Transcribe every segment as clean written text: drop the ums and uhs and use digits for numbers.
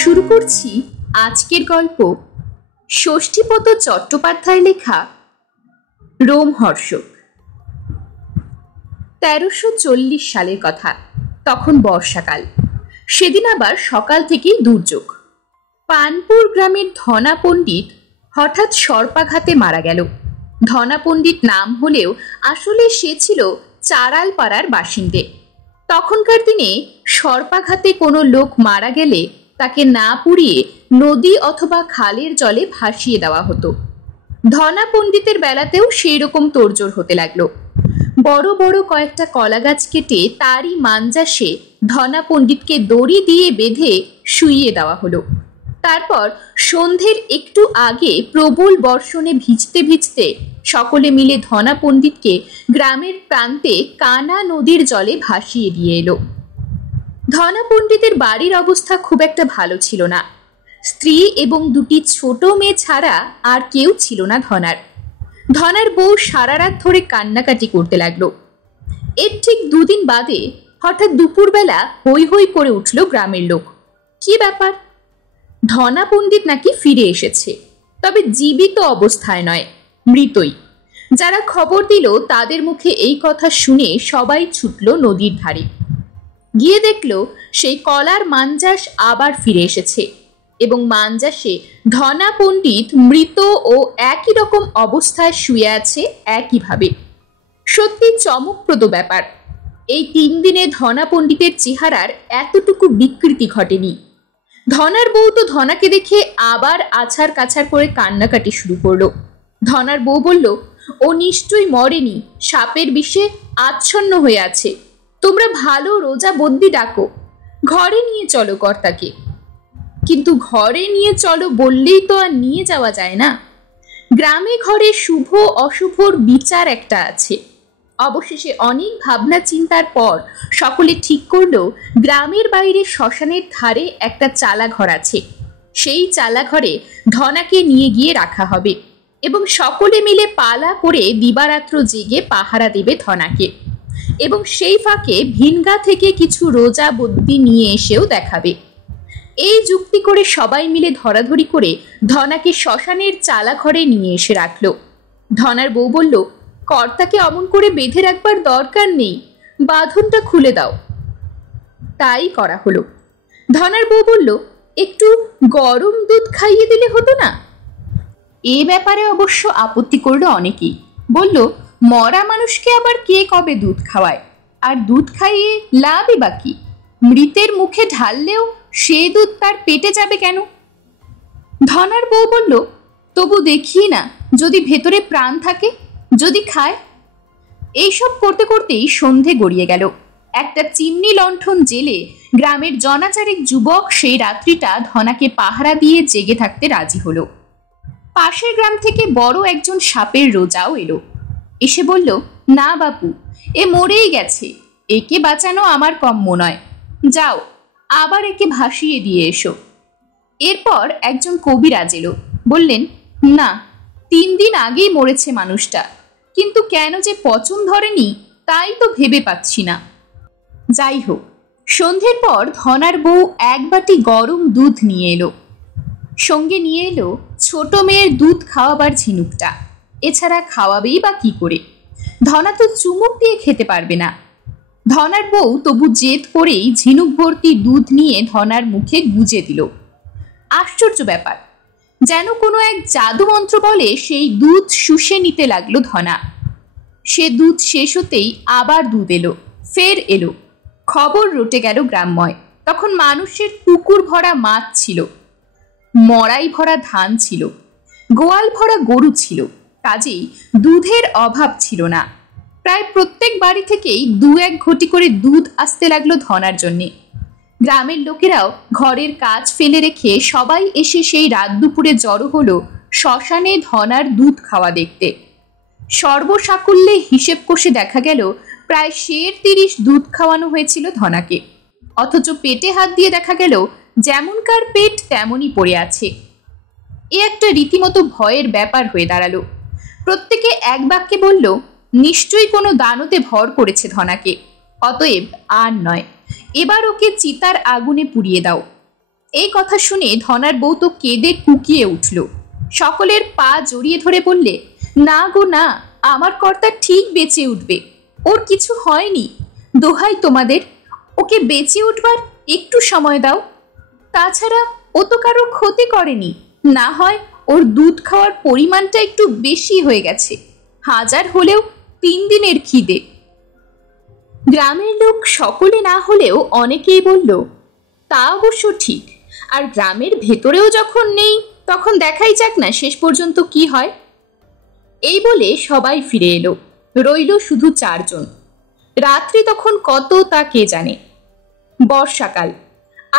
শুরু করছি আজকের গল্প ষষ্ঠীপদ চট্টোপাধ্যায় লেখা রোমহর্ষক। ১৩৪০ সালের কথা। তখন বর্ষাকাল। সেদিন আবার সকাল থেকেই দুর্যোগ। পানপুর গ্রামের ধনা পণ্ডিত হঠাৎ সর্পাঘাতে মারা গেল। ধনা পণ্ডিত নাম হলেও আসলে সে ছিল চারালপাড়ার বাসিন্দে। তখনকার দিনে সর্পাঘাতে কোনো লোক মারা গেলে তাকে না পুড়িয়ে নদী অথবা খালের জলে ভাসিয়ে দেওয়া হতো। ধনা পণ্ডিতের বেলাতেও সেই রকম তোড়জোড় হতে লাগলো। বড় বড় কয়েকটা কলা গাছ কেটে তারই মাঞ্জাসে ধনা পণ্ডিতকে দড়ি দিয়ে বেঁধে শুইয়ে দেওয়া হলো। তারপর সন্ধ্যের একটু আগে প্রবল বর্ষণে ভিজতে ভিজতে সকলে মিলে ধনা পণ্ডিতকে গ্রামের প্রান্তে কানা নদীর জলে ভাসিয়ে দিয়ে এলো। ধনা পণ্ডিতের বাড়ির অবস্থা খুব একটা ভালো ছিল না। স্ত্রী এবং দুটি ছোট মেয়ে ছাড়া আর কেউ ছিল না ধনার বউ সারা রাত ধরে কান্নাকাটি করতে লাগলো। এর ঠিক দুদিন বাদে হঠাৎ দুপুরবেলা হৈ হৈ করে উঠল গ্রামের লোক। কি ব্যাপার? ধনা পণ্ডিত নাকি ফিরে এসেছে, তবে জীবিত অবস্থায় নয়, মৃতই। যারা খবর দিল তাদের মুখে এই কথা শুনে সবাই ছুটল নদীর ধারে। গিয়ে দেখল সেই কলার মাঞ্জাস আবার ফিরে এসেছে এবং মাঞ্জাসে ধনা পণ্ডিত মৃত ও একই রকম অবস্থায় শুয়ে আছে একইভাবে। সত্যি চমকপ্রদ ব্যাপার। এই ৩ দিনে ধনা পণ্ডিতের চেহারার এতটুকু বিকৃতি ঘটেনি। ধনার বউ তো ধনাকে দেখে আবার আছাড় কাছাড় করে কান্নাকাটি শুরু করলো। ধনার বউ বলল, ও নিশ্চয়ই মরেনি, সাপের বিষে আচ্ছন্ন হয়ে আছে। তোমরা ভালো রোজা বদ্যি ডাকো, ঘরে নিয়ে চলো কর্তাকে। কিন্তু ঘরে নিয়ে চলো বললেই তো আর নিয়ে যাওয়া যায় না। গ্রামে ঘরে শুভ অশুভর বিচার একটা আছে। অবশেষে অনেক ভাবনা চিন্তার পর সকলে ঠিক করলো গ্রামের বাইরে শ্মশানের ধারে একটা চালা ঘর আছে। সেই চালা ঘরে ধনাকে নিয়ে গিয়ে রাখা হবে এবং সকলে মিলে পালা করে দিবারাত্র জেগে পাহারা দেবে ধনাকে, এবং সেই ফাঁকে ভিনগা থেকে কিছু রোজা বদ্যি নিয়ে এসেও দেখাবে। এই যুক্তি করে সবাই মিলে ধরাধরি করে ধনাকে শ্মশানের চালা ঘরে নিয়ে এসে রাখলো। ধনার বউ বলল, কর্তাকে অমন করে বেঁধে রাখবার দরকার নেই, বাঁধনটা খুলে দাও। তাই করা হলো। ধনার বউ বলল, একটু গরম দুধ খাইয়ে দিলে হতো না? এ ব্যাপারে অবশ্য আপত্তি করলো অনেকেই। বলল, মরা মানুষকে আবার কে কবে দুধ খাওয়ায়, আর দুধ খাইয়ে লাভই বা কি? মৃতের মুখে ঢাললেও সে দুধ তার পেটে যাবে কেন? ধনার বউ বলল, তবু দেখি না, যদি ভেতরে প্রাণ থাকে, যদি খায়। এইসব করতে করতেই সন্ধে গড়িয়ে গেল। একটা চিমনি লণ্ঠন জেলে গ্রামের জনাচারেক যুবক সেই রাত্রিটা ধনাকে পাহারা দিয়ে জেগে থাকতে রাজি হলো। পাশের গ্রাম থেকে বড় একজন সাপের রোজাও এলো। এসে বলল, না বাপু, এ মরেই গেছে, একে বাঁচানো আমার কম্য নয়, যাও আবার একে ভাসিয়ে দিয়ে এসো। এরপর একজন কবিরাজ এলো। বললেন, না, ৩ দিন আগেই মরেছে মানুষটা, কিন্তু কেন যে পচন ধরেনি তাই তো ভেবে পাচ্ছি না। যাই হোক, সন্ধ্যের পর ধনার বউ এক বাটি গরম দুধ নিয়ে এলো। সঙ্গে নিয়ে এলো ছোট মেয়ের দুধ খাওয়াবার ঝিনুকটা। এছাড়া খাওয়াবেই বা কি করে? ধনা তো চুমুক দিয়ে খেতে পারবে না। ধনার বউ তবু জেদ করেই ঝিনুক ভর্তি দুধ নিয়ে ধনার মুখে গুজে দিল। আশ্চর্য ব্যাপার, যেন কোনো এক জাদু মন্ত্র বলে সেই দুধ শুষে নিতে লাগলো ধনা। সে দুধ শেষ হতেই আবার দুধ এলো, ফের এলো। খবর রটে গেল গ্রামময়। তখন মানুষের পুকুর ভরা মাছ ছিল, মড়াই ভরা ধান ছিল, গোয়াল ভরা গরু ছিল, কাজেই দুধের অভাব ছিল না। প্রায় প্রত্যেক বাড়ি থেকেই ২-১ ঘটি করে দুধ আসতে লাগলো ধনার জন্যে। গ্রামের লোকেরাও ঘরের কাজ ফেলে রেখে সবাই এসে সেই রাত দুপুরে জড়ো হলো শ্মশানে ধনার দুধ খাওয়া দেখতে। সর্বসাকুল্যে হিসেব কষে দেখা গেল প্রায় ৩০ দুধ খাওয়ানো হয়েছিল ধনাকে, অথচ পেটে হাত দিয়ে দেখা গেল যেমনকার পেট তেমনই পড়ে আছে। এ একটা রীতিমতো ভয়ের ব্যাপার হয়ে দাঁড়ালো। প্রত্যেকে এক বাক্যে বলল, নিশ্চয়ই কোনো দানতে ভর করেছে ধনাকে, অতএব আর নয়, এবার ওকে চিতার আগুনে পুড়িয়ে দাও। এই কথা শুনে ধনার বউ তো কেঁদে কুকিয়ে উঠল। সকলের পা জড়িয়ে ধরে বললে, না গো না, আমার কর্তা ঠিক বেঁচে উঠবে, ওর কিছু হয়নি, দোহাই তোমাদের, ওকে বেঁচে উঠবার একটু সময় দাও। তাছাড়া ও তো কারো ক্ষতি করেনি, না হয় ওর দুধ খাওয়ার পরিমাণটা একটু বেশি হয়ে গেছে, হাজার হলেও 3 দিনের খিদে। গ্রামের লোক সকলে না হলেও অনেকেই বলল, তা অবশ্য ঠিক, আর গ্রামের ভেতরেও যখন নেই তখন দেখাই যাক না শেষ পর্যন্ত কি হয়। এই বলে সবাই ফিরে এলো, রইল শুধু 4 জন। রাত্রি তখন কত তা কে জানে। বর্ষাকাল,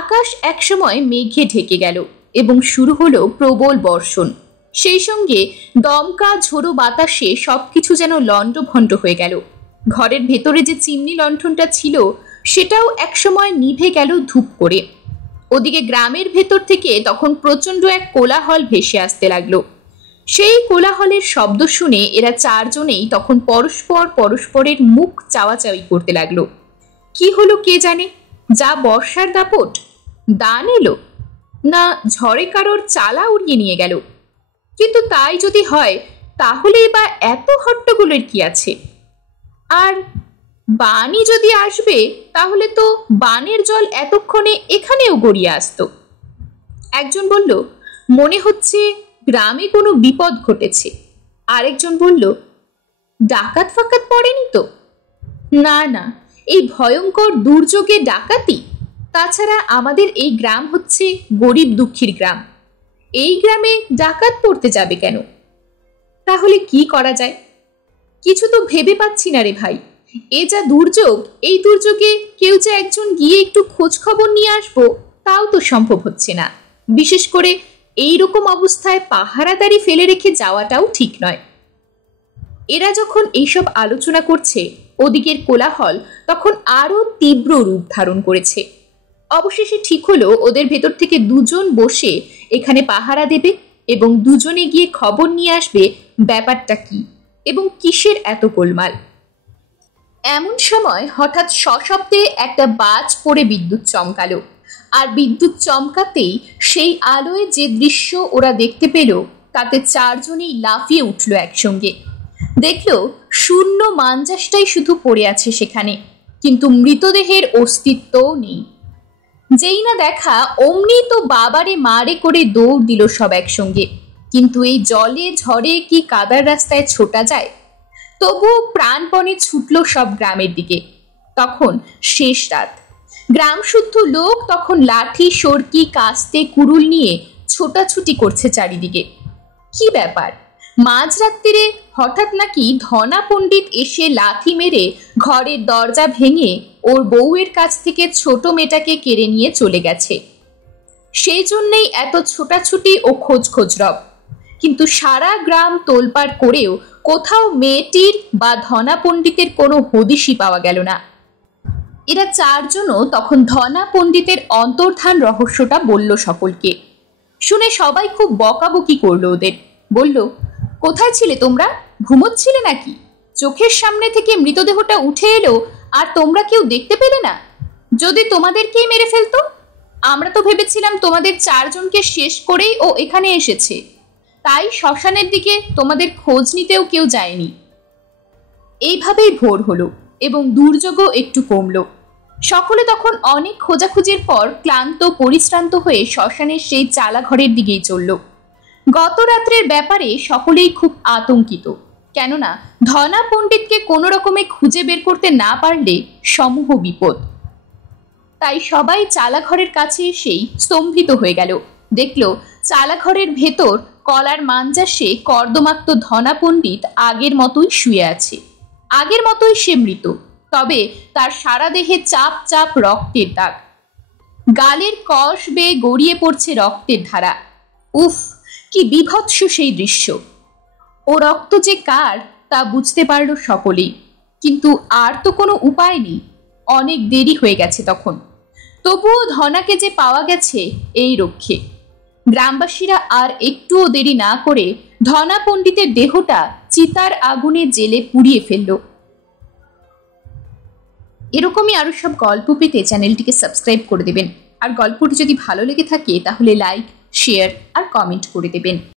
আকাশ একসময় মেঘে ঢেকে গেল এবং শুরু হলো প্রবল বর্ষণ। সেই সঙ্গে দমকা ঝোড়ো বাতাসে সবকিছু যেন লণ্ডভণ্ড হয়ে গেল। ঘরের ভেতরে যে চিমনি লণ্ঠনটা ছিল সেটাও একসময় নিভে গেল ধূপ করে। ওদিকে গ্রামের ভেতর থেকে তখন প্রচণ্ড এক কোলাহল ভেসে আসতে লাগলো। সেই কোলাহলের শব্দ শুনে এরা 4 জনেই তখন পরস্পরের মুখ চাওয়াচাওয়ি করতে লাগলো। কি হলো কে জানে, যা বর্ষার দাপট, দান এলো, না ঝড়ে কারোর চালা উড়িয়ে নিয়ে গেল। কিন্তু তাই যদি হয় তাহলেই বা এত হট্টগোলের কি আছে? আর বানই যদি আসবে তাহলে তো বানের জল এতক্ষণে এখানেও গড়িয়ে আসতো। একজন বলল, মনে হচ্ছে গ্রামে কোনো বিপদ ঘটেছে। আরেকজন বলল, ডাকাত ফাকাত পড়েনি তো? না না, এই ভয়ঙ্কর দুর্যোগে ডাকাতি? তাছাড়া আমাদের এই গ্রাম হচ্ছে গরিব দুঃখীর গ্রাম, এই গ্রামে ডাকাত পড়তে যাবে কেন? তাহলে কি করা যায়? কিছু তো ভেবে পাচ্ছি না রে ভাই। এ যা দুর্যোগ, এই দুর্যোগে কেউ যে একজন গিয়ে একটু খোঁজ খবর নিয়ে আসবো তাও তো সম্ভব হচ্ছে না। বিশেষ করে এই রকম অবস্থায় পাহারাদারি ফেলে রেখে যাওয়াটাও ঠিক নয়। এরা যখন এইসব আলোচনা করছে ওদিকের কোলাহল তখন আরো তীব্র রূপ ধারণ করেছে। অবশেষে ঠিক হলো ওদের ভেতর থেকে 2 জন বসে এখানে পাহারা দেবে এবং 2 জনে গিয়ে খবর নিয়ে আসবে ব্যাপারটা কি এবং কিসের এত গোলমাল। এমন সময় হঠাৎ সশব্দে একটা বাজ পড়ে বিদ্যুৎ চমকালো, আর বিদ্যুৎ চমকাতেই সেই আলোয় যে দৃশ্য ওরা দেখতে পেল তাতে 4 জনেই লাফিয়ে উঠল একসঙ্গে। দেখল শূন্য মাঞ্জাসটাই শুধু পড়ে আছে সেখানে, কিন্তু মৃতদেহের অস্তিত্বও নেই। যেই না দেখা অমনি তো বাবারে মারে করে দৌড় দিল সব একসঙ্গে। কিন্তু এই জলে ঝড়ে কি কাদার রাস্তায় ছোটা যায়? তবুও প্রাণপণে ছুটল সব গ্রামের দিকে। তখন শেষ রাত, গ্রাম শুদ্ধ লোক তখন লাঠি সরকি কাস্তে কুড়ুল নিয়ে ছোটাছুটি করছে চারিদিকে। কি ব্যাপার, মাঝরাত্রিরে হঠাৎ নাকি ধনা পণ্ডিত এসে লাথি মেরে ঘরের দরজা ভেঙে ওর বউয়ের কাছ থেকে ছোট মেয়েটাকে কেড়ে নিয়ে চলে গেছে। সেই জন্যেই এত ছোটাছুটি ও খোঁজ রব। কিন্তু সারা গ্রাম তোলপাড় করেও কোথাও মেয়েটির বা ধনা পণ্ডিতের কোনো হদিশই পাওয়া গেল না। এরা 4 জনও তখন ধনা পণ্ডিতের অন্তর্ধান রহস্যটা বলল সকলকে। শুনে সবাই খুব বকাবকি করলো ওদের। বলল, কোথায় ছিলে তোমরা? ঘুমোচ্ছিলে নাকি? চোখের সামনে থেকে মৃতদেহটা উঠে এলো আর তোমরা কেউ দেখতে পেলে না? যদি তোমাদেরকেই মেরে ফেলতো? আমরা তো ভেবেছিলাম তোমাদের 4 জনকে শেষ করেই ও এখানে এসেছে, তাই শ্মশানের দিকে তোমাদের খোঁজ নিতেও কেউ যায়নি। এইভাবেই ভোর হলো এবং দুর্যোগও একটু কমলো। সকলে তখন অনেক খোঁজাখুঁজির পর ক্লান্ত পরিশ্রান্ত হয়ে শ্মশানের সেই চালা ঘরের দিকেই চলল। গত রাত্রের ব্যাপারে সকলেই খুব আতঙ্কিত, কেননা ধনা পণ্ডিতকে কোনো রকমে খুঁজে বের করতে না পারলে সমূহ বিপদ। তাই সবাই চালাঘরের কাছে এসেই স্তম্ভিত হয়ে গেল। দেখল চালাঘরের ভেতর কলার মাঞ্জাসে কর্দমাক্ত ধনা পণ্ডিত আগের মতোই শুয়ে আছে। আগের মতোই সে মৃত, তবে তার সারা দেহে চাপ চাপ রক্তের দাগ। গালের কষ বেয়ে গড়িয়ে পড়ছে রক্তের ধারা। উফ, কি বিভৎস সেই দৃশ্য! ও রক্ত যে কার তা বুঝতে পারল সকলেই, কিন্তু আর তো কোনো উপায় নেই। অনেক দেরি হয়ে গেছে তখন। তবুও ধনাকে যে পাওয়া গেছে এই রক্ষে। গ্রামবাসীরা আর একটুও দেরি না করে ধনা পণ্ডিতের দেহটা চিতার আগুনে জেলে পুড়িয়ে ফেলল। এরকমই আরো সব গল্প পেতে চ্যানেলটিকে সাবস্ক্রাইব করে দেবেন। আর গল্পটি যদি ভালো লেগে থাকে তাহলে লাইক, শেয়ার আর কমেন্ট করে দেবেন।